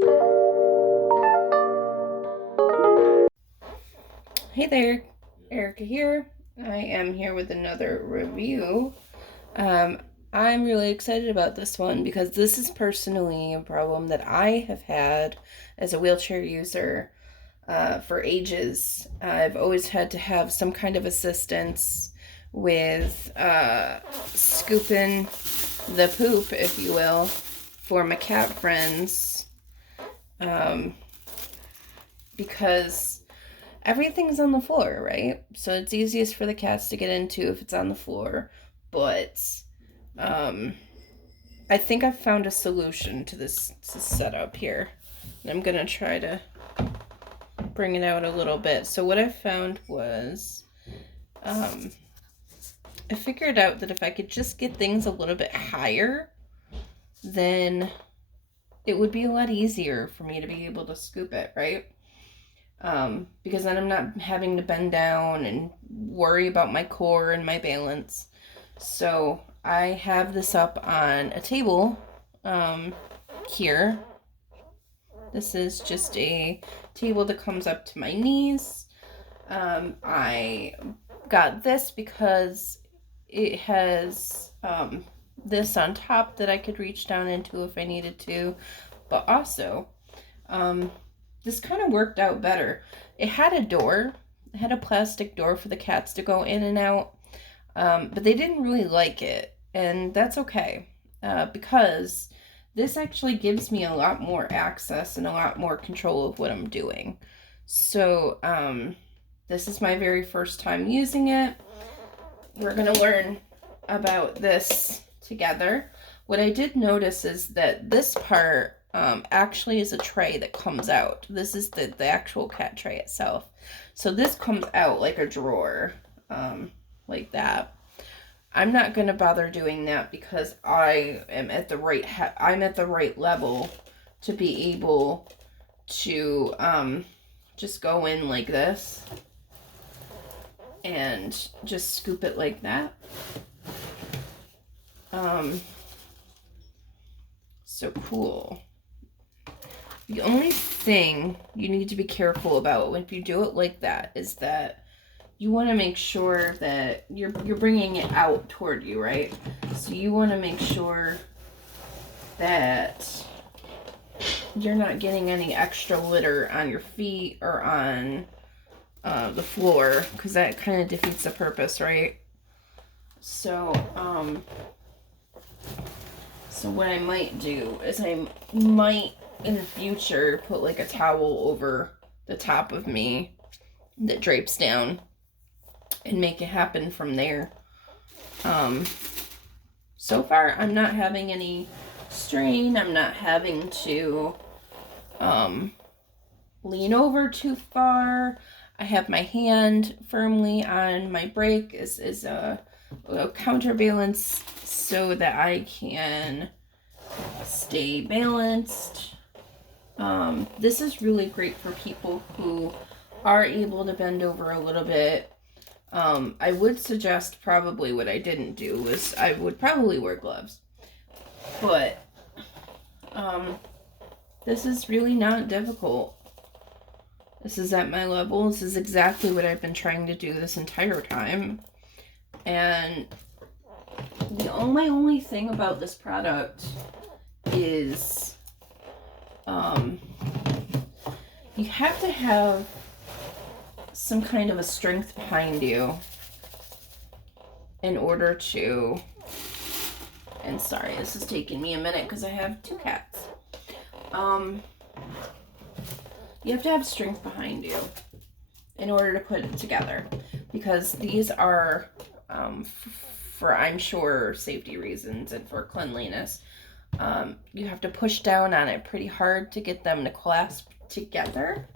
Hey there, Ericka here. I am here with another review. I'm really excited about this one because this is personally a problem that I have had as a wheelchair user for ages. I've always had to have some kind of assistance with scooping the poop, if you will, for my cat friends. Because everything's on the floor, right? So it's easiest for the cats to get into if it's on the floor. But I think I've found a solution to this setup here. And I'm gonna try to bring it out a little bit. So what I found was I figured out that if I could just get things a little bit higher, then it would be a lot easier for me to be able to scoop it, right? Because then I'm not having to bend down and worry about my core and my balance. So I have this up on a table here. This is just a table that comes up to my knees. I got this because it has this on top that I could reach down into if I needed to, but also this kind of worked out better. It had a door. It had a plastic door for the cats to go in and out. But they didn't really like it. And that's okay. Because this actually gives me a lot more access and a lot more control of what I'm doing. So, this is my very first time using it. We're going to learn about this together. What I did notice is that this part actually is a tray that comes out. This is the actual cat tray itself. So this comes out like a drawer, like that. I'm not going to bother doing that because I am at the right level to be able to just go in like this and just scoop it like that. So cool. The only thing you need to be careful about if you do it like that is that you want to make sure that you're bringing it out toward you, right? So you want to make sure that you're not getting any extra litter on your feet or on the floor, because that kind of defeats the purpose, right? So, so what I might do is I might in the future put like a towel over the top of me that drapes down and make it happen from there. So far I'm not having any strain. I'm not having to lean over too far. I have my hand firmly on my brake as a counterbalance so that I can stay balanced. This is really great for people who are able to bend over a little bit. I would suggest probably what I didn't do was I would probably wear gloves. But this is really not difficult. This is at my level. This is exactly what I've been trying to do this entire time. And my only thing about this product is you have to have some kind of a strength behind you in order to, and sorry, this is taking me a minute because I have two cats. You have to have strength behind you in order to put it together, because these are for, I'm sure, safety reasons and for cleanliness. You have to push down on it pretty hard to get them to clasp together.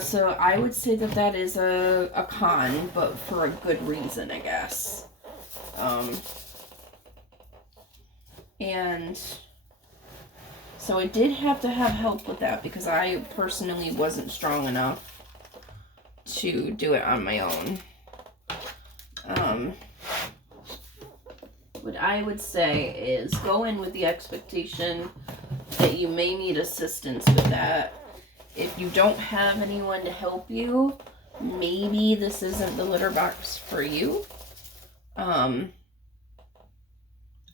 So I would say that is a con, but for a good reason, I guess. And so I did have to have help with that because I personally wasn't strong enough to do it on my own. What I would say is go in with the expectation that you may need assistance with that. If you don't have anyone to help you, maybe this isn't the litter box for you.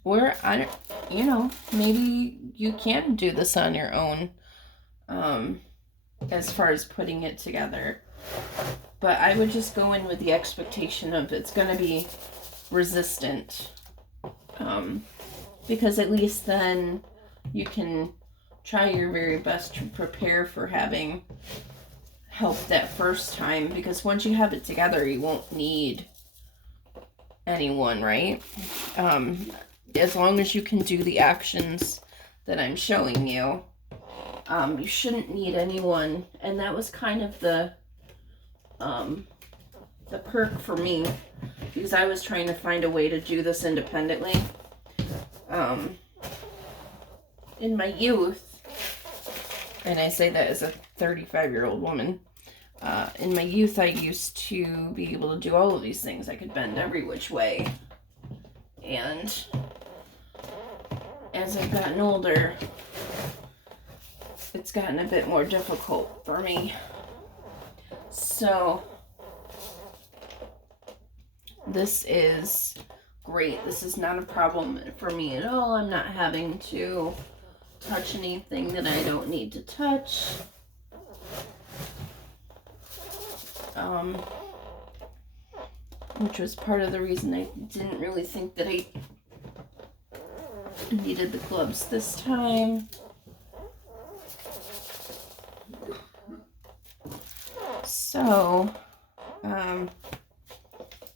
Or, maybe you can do this on your own, as far as putting it together. But I would just go in with the expectation of it's going to be resistant. Because at least then you can try your very best to prepare for having help that first time. Because once you have it together, you won't need anyone, right? As long as you can do the actions that I'm showing you, you shouldn't need anyone. And that was kind of the perk for me, because I was trying to find a way to do this independently. In my youth, and I say that as a 35-year-old woman, in my youth I used to be able to do all of these things. I could bend every which way. And as I've gotten older, it's gotten a bit more difficult for me. So this is great. This is not a problem for me at all. I'm not having to touch anything that I don't need to touch. Which was part of the reason I didn't really think that I needed the gloves this time. So,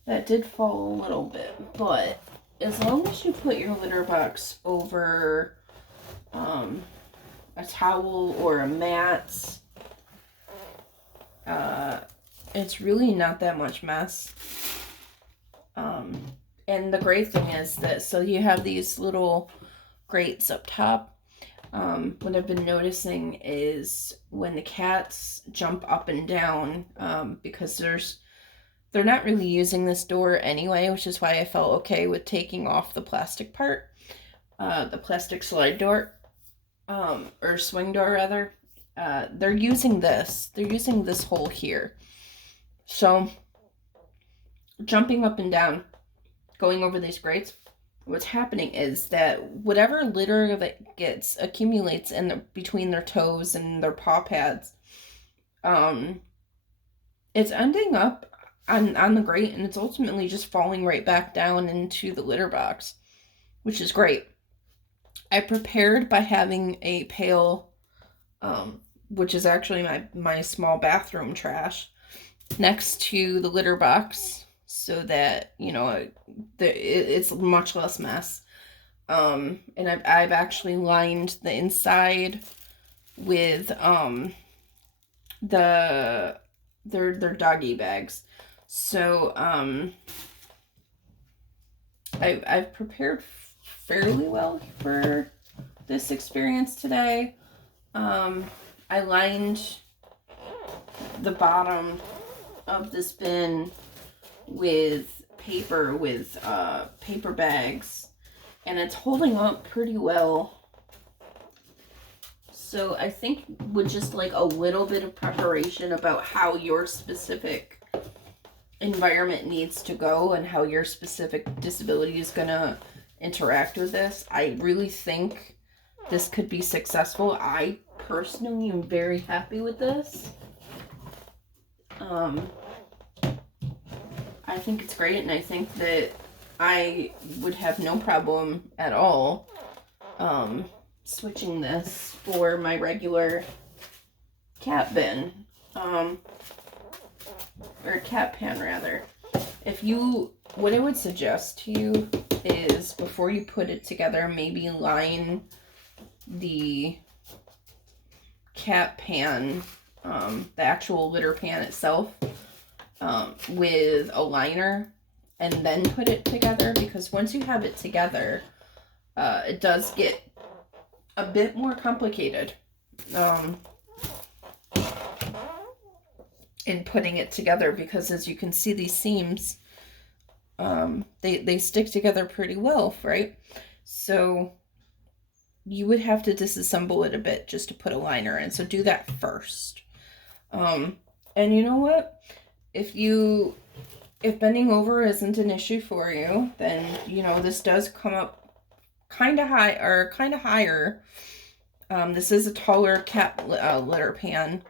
that did fall a little bit, but as long as you put your litter box over a towel or a mat, it's really not that much mess. And the great thing is that, so you have these little grates up top. What I've been noticing is when the cats jump up and down, because they're not really using this door anyway, which is why I felt okay with taking off the plastic part, the plastic slide door, or swing door rather. They're using this hole here. So jumping up and down, going over these grates, what's happening is that whatever litter that accumulates between their toes and their paw pads, it's ending up on the grate, and it's ultimately just falling right back down into the litter box, which is great. I prepared by having a pail, which is actually my small bathroom trash, next to the litter box, so that, it's much less mess. And I've actually lined the inside with their doggy bags. So I've prepared fairly well for this experience today. I lined the bottom of this bin with paper bags, and it's holding up pretty well. So I think with just like a little bit of preparation about how your specific environment needs to go and how your specific disability is going to interact with this, I really think this could be successful. I personally am very happy with this. I think it's great, and I think that I would have no problem at all switching this for my regular cat bin, or cat pan rather. What I would suggest to you is, before you put it together, maybe line the cat pan, the actual litter pan itself, with a liner, and then put it together, because once you have it together, it does get a bit more complicated in putting it together, because as you can see, these seams, they stick together pretty well, right? So you would have to disassemble it a bit just to put a liner in. So do that first. And you know what? If bending over isn't an issue for you, then, you know, this does come up kind of high, or kind of higher. This is a taller cat litter pan,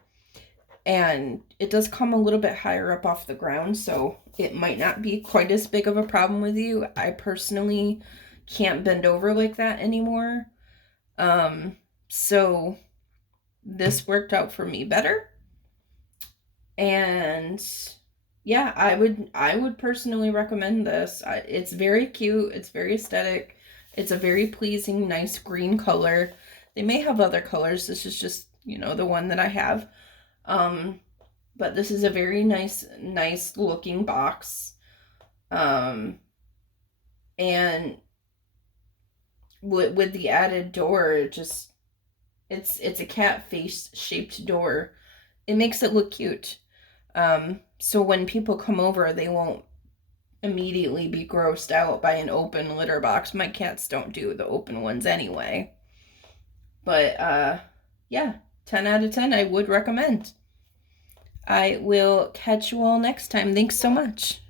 and it does come a little bit higher up off the ground, so it might not be quite as big of a problem with you. I personally can't bend over like that anymore. So this worked out for me better. And yeah, I would personally recommend this. It's very cute. It's very aesthetic. It's a very pleasing, nice green color. They may have other colors. This is just, you know, the one that I have. But this is a very nice looking box. And with the added door, it's a cat face shaped door. It makes it look cute. So when people come over, they won't immediately be grossed out by an open litter box. My cats don't do the open ones anyway. But yeah, 10 out of 10, I would recommend. I will catch you all next time. Thanks so much.